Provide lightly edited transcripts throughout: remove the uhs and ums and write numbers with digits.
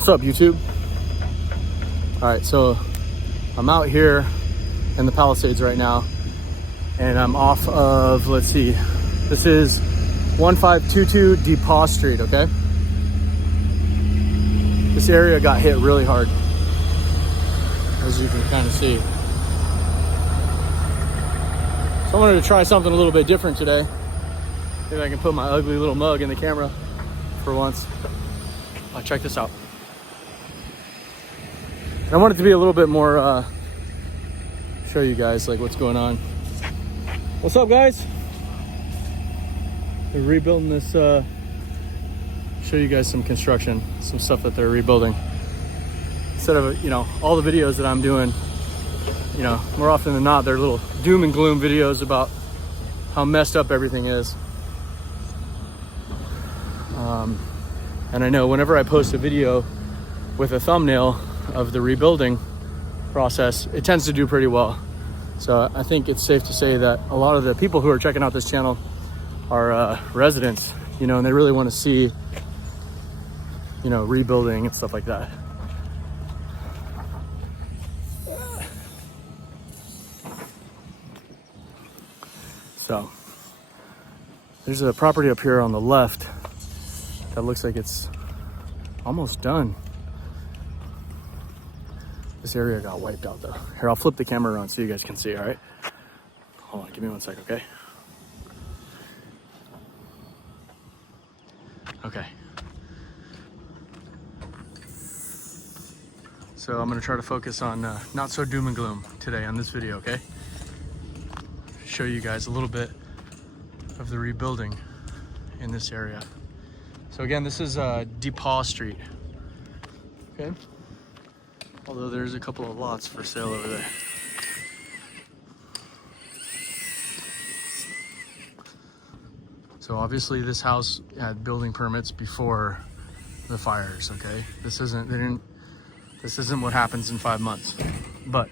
What's up, YouTube? All right, so I'm out here in the Palisades right now, and I'm off of, let's see, this is 1522 Pauw Street, okay? This area got hit really hard, as you can kind of see. So I wanted to try something a little bit different today. Maybe I can put my ugly little mug in the camera for once. Check this out. And I want it to be a little bit more, show you guys like what's going on. What's up, guys? They're rebuilding this, show you guys some construction, some stuff that they're rebuilding. Instead of, you know, all the videos that I'm doing, you know, more often than not, they're little doom and gloom videos about how messed up everything is. And I know whenever I post a video with a thumbnail of the rebuilding process, it tends to do pretty well. So I think it's safe to say that a lot of the people who are checking out this channel are residents, you know, and they really want to see, you know, rebuilding and stuff like that. So there's a property up here on the left that looks like it's almost done. This area got wiped out though. Here, I'll flip the camera around so you guys can see, all right? Hold on, give me 1 sec, okay? Okay. So I'm gonna try to focus on not so doom and gloom today on this video, okay? Show you guys a little bit of the rebuilding in this area. So again, this is Pauw Street, okay? Although there's a couple of lots for sale over there. So obviously this house had building permits before the fires, okay? This isn't what happens in 5 months, but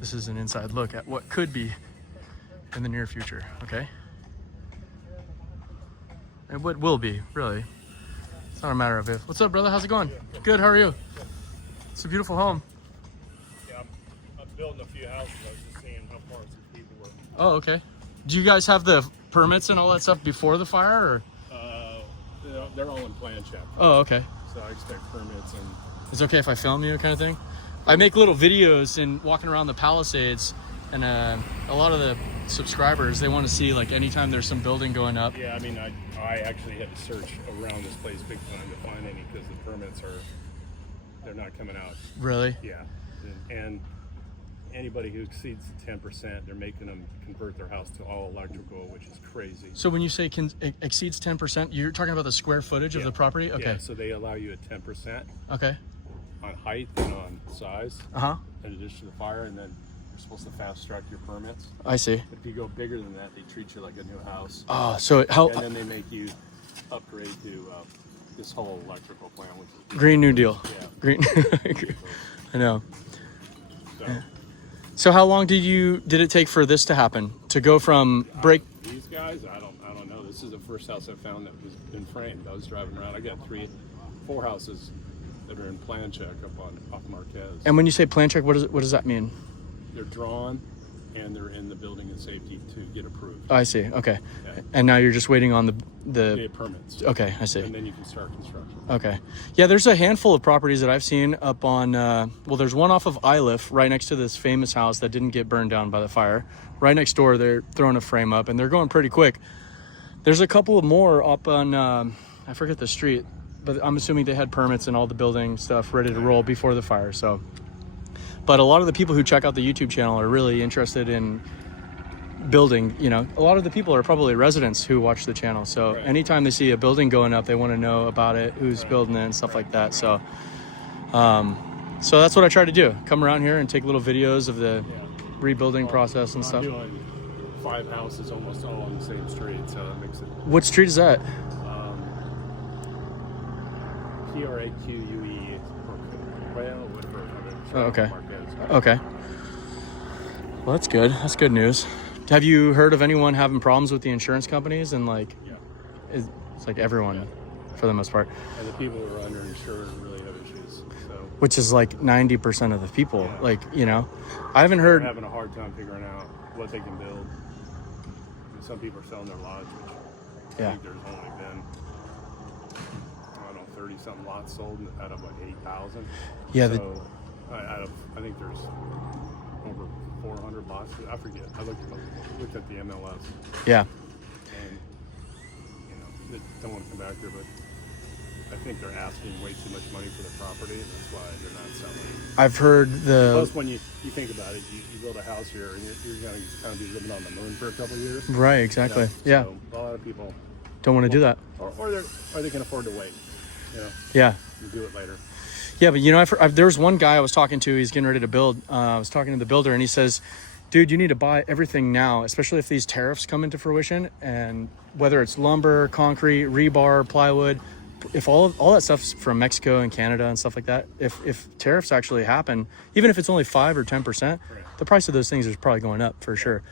this is an inside look at what could be in the near future, okay? And what will be, really. It's not a matter of if. What's up, brother? How's it going? Good, how are you? It's a beautiful home. Yeah, I'm building a few houses. I was just seeing how far some people were. Oh, okay. Do you guys have the permits and all that stuff before the fire, or? They're all in plan check. Oh, okay. So I expect permits and... It's okay if I film you kind of thing? I make little videos and walking around the Palisades, and a lot of the subscribers, they want to see like anytime there's some building going up. Yeah, I mean, I actually had to search around this place big time to find any because the permits they're not coming out. Really? Yeah, and anybody who exceeds the 10%, they're making them convert their house to all electrical, which is crazy. So when you say exceeds 10%, you're talking about the square footage of the property? Okay. Yeah, so they allow you at 10%. Okay. On height and on size. Uh-huh. In addition to the fire, and then you're supposed to fast track your permits. I see. If you go bigger than that, they treat you like a new house. So how? And then they make you upgrade to this whole electrical plan, which is Green New Deal. Yeah. Green. I know. So, Yeah. So how long did it take for this to happen? To go from break? These guys, I don't know. This is the first house I found that was been framed. I was driving around. I got 4 houses that are in plan check off Marquez. And when you say plan check, what does that mean? They're drawn and they're in the building and safety to get approved. I see. Okay. Okay. And now you're just waiting on the They have permits. Okay, I see. And then you can start construction. Okay. Yeah, there's a handful of properties that I've seen up on, well, there's one off of Iliff right next to this famous house that didn't get burned down by the fire. Right next door, they're throwing a frame up and they're going pretty quick. There's a couple of more up on, I forget the street, but I'm assuming they had permits and all the building stuff ready to roll before the fire, so. But a lot of the people who check out the YouTube channel are really interested in building, you know. A lot of the people are probably residents who watch the channel, so anytime they see a building going up, they want to know about it, who's building it and stuff like that. So so that's what I try to do, come around here and take little videos of the rebuilding process and stuff. I'm doing 5 houses almost all on the same street, so that makes it... What street is that? Praque, Oh, okay. Okay. Well, that's good. That's good news. Have you heard of anyone having problems with the insurance companies? And like, it's like everyone. for the most part. And the people who are underinsured really have issues. So, Which is like 90% of the people. Yeah. Like, you know, I haven't heard. they're having a hard time figuring out what they can build. And some people are selling their lots, which I Yeah. think there's only been, I don't know, 30-something lots sold out of like 8,000. Yeah, So, I think there's over 400 lots. I forget. I looked at the MLS. Yeah. And, they don't want to come back here, but I think they're asking way too much money for the property. And that's why they're not selling. I've heard Plus, when you think about it, you build a house here, and you're going to kind of be living on the moon for a couple of years. Right, exactly. Yeah. So a lot of people Don't want to do that. or they can afford to wait. Yeah. You do it later. Yeah, but you know, there was one guy I was talking to. He's getting ready to build. I was talking to the builder, and he says, "Dude, you need to buy everything now, especially if these tariffs come into fruition. And whether it's lumber, concrete, rebar, plywood, if all that stuff's from Mexico and Canada and stuff like that, if tariffs actually happen, even if it's only 5 or 10%, the price of those things is probably going up for sure."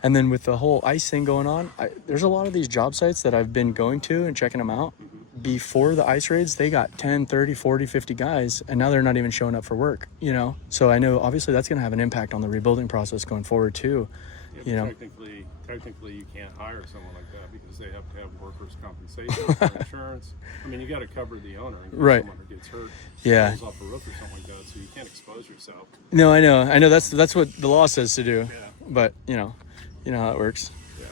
And then with the whole ICE thing going on, there's a lot of these job sites that I've been going to and checking them out. Before the ICE raids, they got 10, 30, 40, 50 guys, and now they're not even showing up for work, you know? So I know obviously that's going to have an impact on the rebuilding process going forward too, you know? Technically, you can't hire someone like that because they have to have workers' compensation for insurance. I mean, you got to cover the owner in case Right. someone gets hurt, Yeah. falls off a roof or something like that, so you can't expose yourself. No, I know that's what the law says to do, Yeah. but you know how it works. Yeah.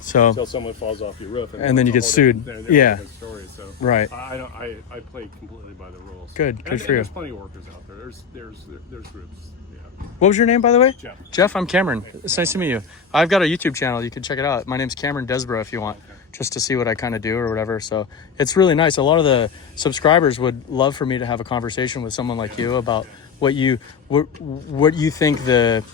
So, Until someone falls off your roof, And then you get sued. Yeah. Story, so Right. I play completely by the rules. Good And for you. There's plenty of workers out there. There's groups. Yeah. What was your name, by the way? Jeff. Jeff, I'm Cameron. It's nice to meet you. I've got a YouTube channel. You can check it out. My name's Cameron Desborough if you want, just to see what I kind of do or whatever. So it's really nice. A lot of the subscribers would love for me to have a conversation with someone like you about what you think the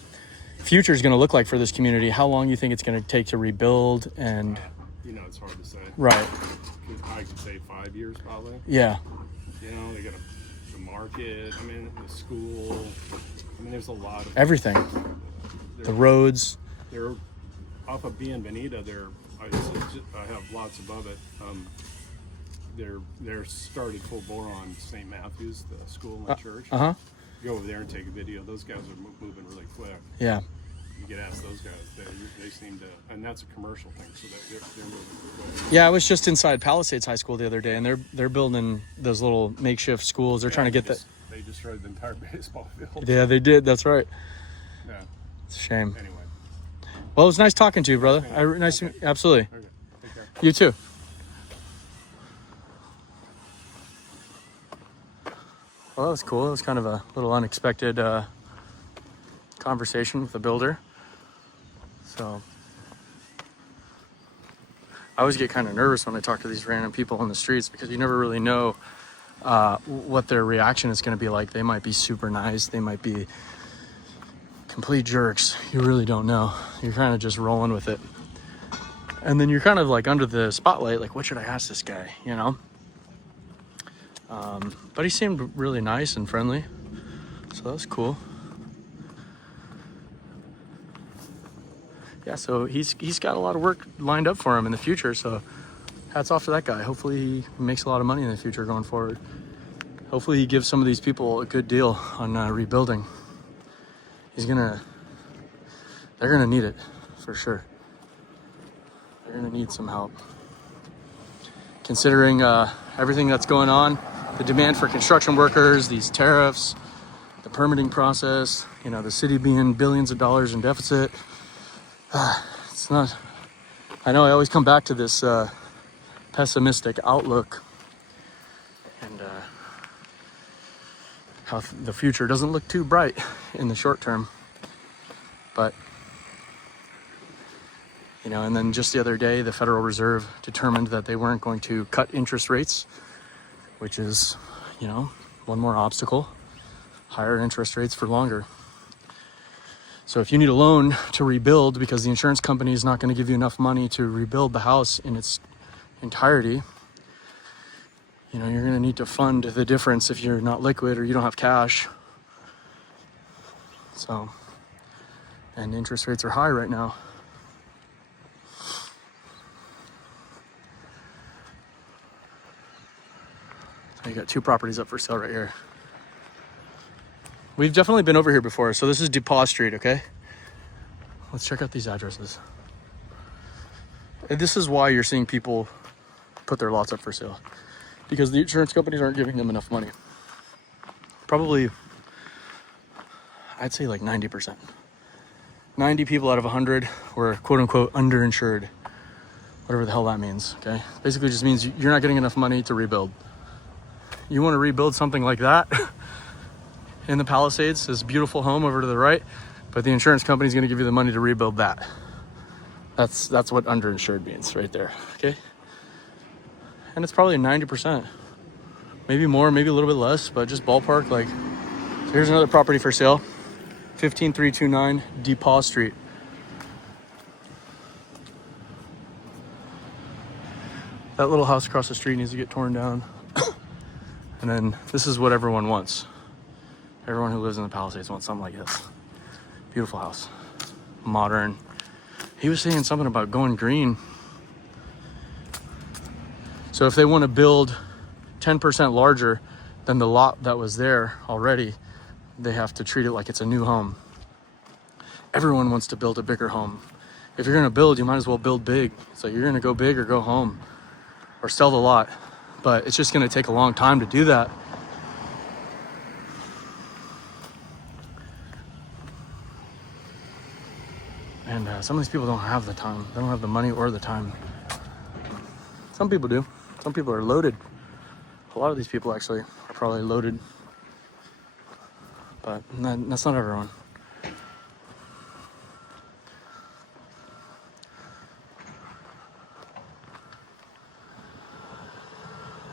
future is going to look like for this community, how long you think it's going to take to rebuild, and It's hard to say. right. I could say 5 years probably. Yeah. They got the market. I mean, the school. I mean, there's a lot of Everything. The roads. They're off of Bienvenida. I have lots above it. They're started full bore on St. Matthew's, the school and church. Uh-huh. Go over there and take a video. Those guys are moving really quick. Yeah. You get asked those guys, they seem to, and that's a commercial thing, so they're moving quick. Yeah, I was just inside Palisades High School the other day, and they're building those little makeshift schools. They're trying to get that. They destroyed the entire baseball field. Yeah, they did. That's right. Yeah. It's a shame. Anyway. Well, it was nice talking to you, brother. Nice to meet you. Absolutely. Okay. Take care. You too. Well, that was cool. It was kind of a little unexpected conversation with the builder. So I always get kind of nervous when I talk to these random people on the streets because you never really know what their reaction is going to be like. They might be super nice. They might be complete jerks. You really don't know. You're kind of just rolling with it. And then you're kind of like under the spotlight, like, what should I ask this guy, you know? But he seemed really nice and friendly. So that was cool. Yeah, so he's got a lot of work lined up for him in the future. So hats off to that guy. Hopefully he makes a lot of money in the future going forward. Hopefully he gives some of these people a good deal on rebuilding. They're gonna need it for sure. They're gonna need some help. Considering everything that's going on, the demand for construction workers, these tariffs, the permitting process, the city being billions of dollars in deficit. It's not, I know I always come back to this pessimistic outlook and how the future doesn't look too bright in the short term. But, and then just the other day, the Federal Reserve determined that they weren't going to cut interest rates, which is, one more obstacle, higher interest rates for longer. So if you need a loan to rebuild because the insurance company is not going to give you enough money to rebuild the house in its entirety, you're going to need to fund the difference if you're not liquid or you don't have cash. So, and interest rates are high right now. You got 2 properties up for sale right here. We've definitely been over here before. So this is Pauw Street, okay? Let's check out these addresses. And this is why you're seeing people put their lots up for sale, because the insurance companies aren't giving them enough money. Probably, I'd say like 90%. 90 people out of 100 were quote unquote underinsured. Whatever the hell that means, okay? Basically just means you're not getting enough money to rebuild. You want to rebuild something like that in the Palisades, this beautiful home over to the right, but the insurance company is going to give you the money to rebuild that. That's what underinsured means right there, okay? And it's probably 90%. Maybe more, maybe a little bit less, but just ballpark. Like, so here's another property for sale. 15329 Pauw Street. That little house across the street needs to get torn down. And then this is what everyone wants. Everyone who lives in the Palisades wants something like this. Beautiful house. Modern. He was saying something about going green. So if they want to build 10% larger than the lot that was there already, they have to treat it like it's a new home. Everyone wants to build a bigger home. If you're going to build, you might as well build big. So you're going to go big or go home or sell the lot. But it's just going to take a long time to do that. And some of these people don't have the time. They don't have the money or the time. Some people do. Some people are loaded. A lot of these people actually are probably loaded. But that's not everyone.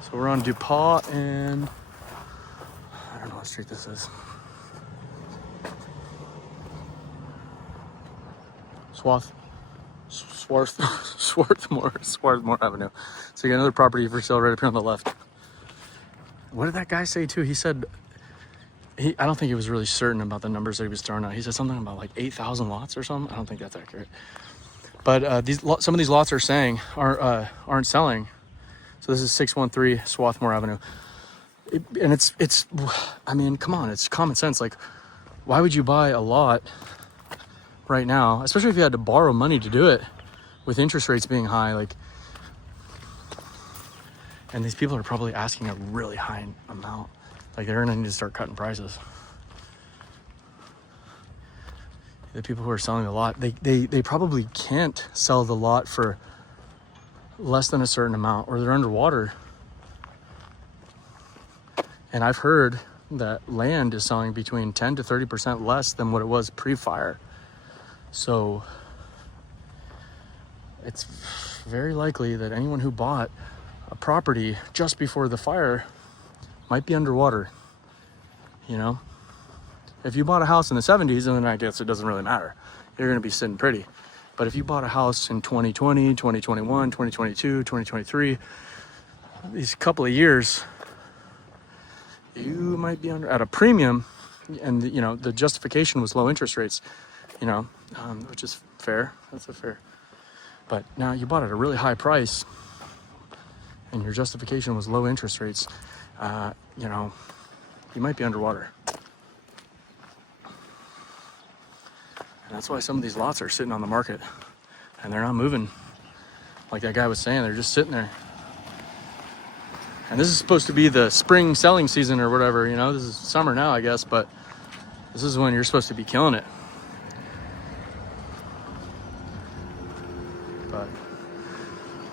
So we're on Pauw and I don't know what street this is. Swarthmore Avenue. So you got another property for sale right up here on the left. What did that guy say too? He said, I don't think he was really certain about the numbers that he was throwing out. He said something about like 8,000 lots or something. I don't think that's accurate. But some of these lots aren't selling. So this is 613 Swarthmore Avenue. It's I mean, come on, it's common sense. Like, why would you buy a lot right now, especially if you had to borrow money to do it, with interest rates being high? Like, and these people are probably asking a really high amount. Like, they're gonna need to start cutting prices. The people who are selling the lot, they probably can't sell the lot for less than a certain amount, or they're underwater. And I've heard that land is selling between 10 to 30% less than what it was pre-fire. So it's very likely that anyone who bought a property just before the fire might be underwater. You know, if you bought a house in the 70s, then I guess it doesn't really matter. You're going to be sitting pretty. But if you bought a house in 2020, 2021, 2022, 2023, these couple of years, you might be at a premium. And, you know, the justification was low interest rates, you know, which is fair. That's a fair. But now you bought at a really high price and your justification was low interest rates, you know, you might be underwater. And that's why some of these lots are sitting on the market and they're not moving. Like that guy was saying, they're just sitting there. And this is supposed to be the spring selling season or whatever, you know, this is summer now, I guess, but this is when you're supposed to be killing it. But all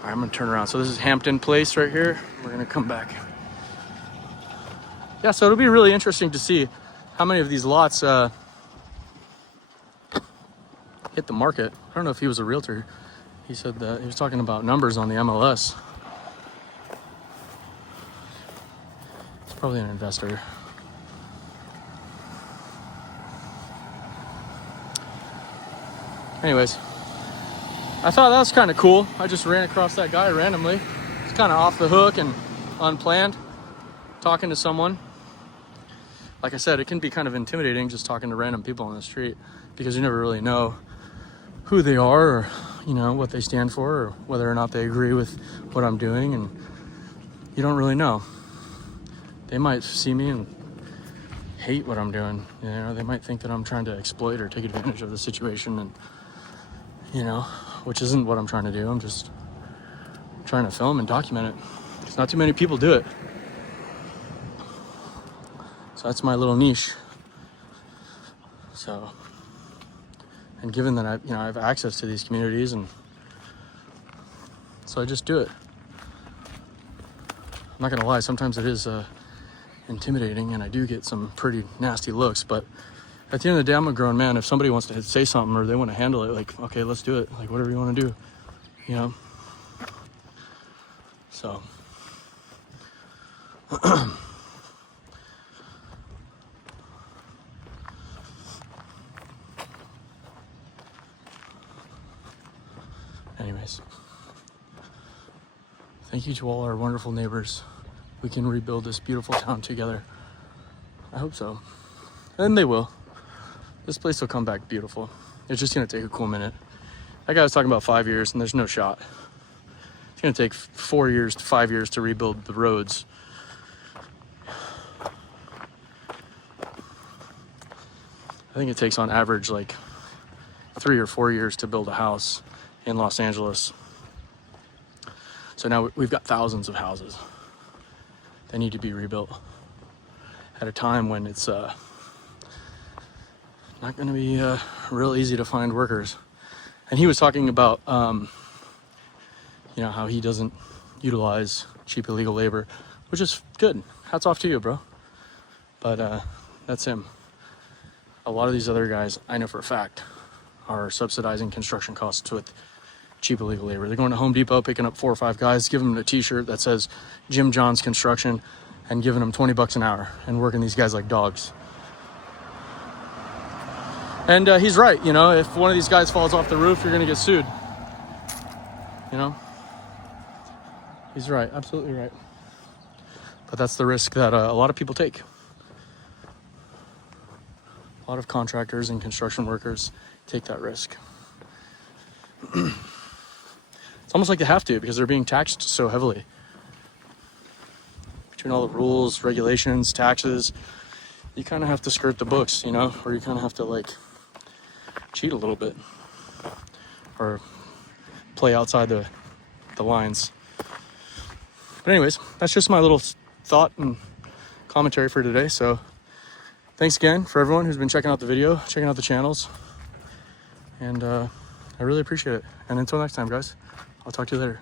right, I'm gonna turn around. So this is Hampton Place right here. We're gonna come back. Yeah, so it'll be really interesting to see how many of these lots hit the market. I don't know if he was a realtor. He said that he was talking about numbers on the MLS. It's probably an investor. Anyways, I thought that was kind of cool. I just ran across that guy randomly. It's kind of off the hook and unplanned, talking to someone. Like I said, it can be kind of intimidating just talking to random people on the street because you never really know who they are or, you know, what they stand for or whether or not they agree with what I'm doing, and you don't really know. they might see me and hate what I'm doing. You know, they might think that I'm trying to exploit or take advantage of the situation, and you know, which isn't what I'm trying to do. I'm just trying to film and document it. Because not too many people do it. So that's my little niche. So, and given that I have access to these communities, and so I just do it. I'm not gonna lie, sometimes it is intimidating, and I do get some pretty nasty looks, but at the end of the day, I'm a grown man. If somebody wants to say something or they want to handle it, like, okay, let's do it. Like, whatever you want to do, you know? So, anyways, thank you to all our wonderful neighbors. We can rebuild this beautiful town together. I hope so. And they will. This place will come back beautiful. It's just gonna take a cool minute. That guy was talking about 5 years, and there's no shot. It's gonna take 4 years to 5 years to rebuild the roads. I think it takes on average like 3 or 4 years to build a house in Los Angeles. So now we've got thousands of houses that need to be rebuilt at a time when it's not going to be real easy to find workers. And he was talking about you know, how he doesn't utilize cheap illegal labor, which is good. Hats off to you, bro. But that's him. A lot of these other guys, I know for a fact, are subsidizing construction costs with cheap illegal labor. They're going to Home Depot, picking up 4 or 5 guys, giving them a t-shirt that says Jim John's Construction, and giving them $20 an hour and working these guys like dogs. And he's right, you know, if one of these guys falls off the roof, you're gonna get sued. You know? He's right, absolutely right. But that's the risk that a lot of people take. A lot of contractors and construction workers take that risk. It's almost like they have to, because they're being taxed so heavily. Between all the rules, regulations, taxes, you kind of have to skirt the books, you know, or you kind of have to like cheat a little bit or play outside the lines. But anyways, that's just my little thought and commentary for today. So thanks again for everyone who's been checking out the video, checking out the channels, and I really appreciate it. And until next time, guys, I'll talk to you later.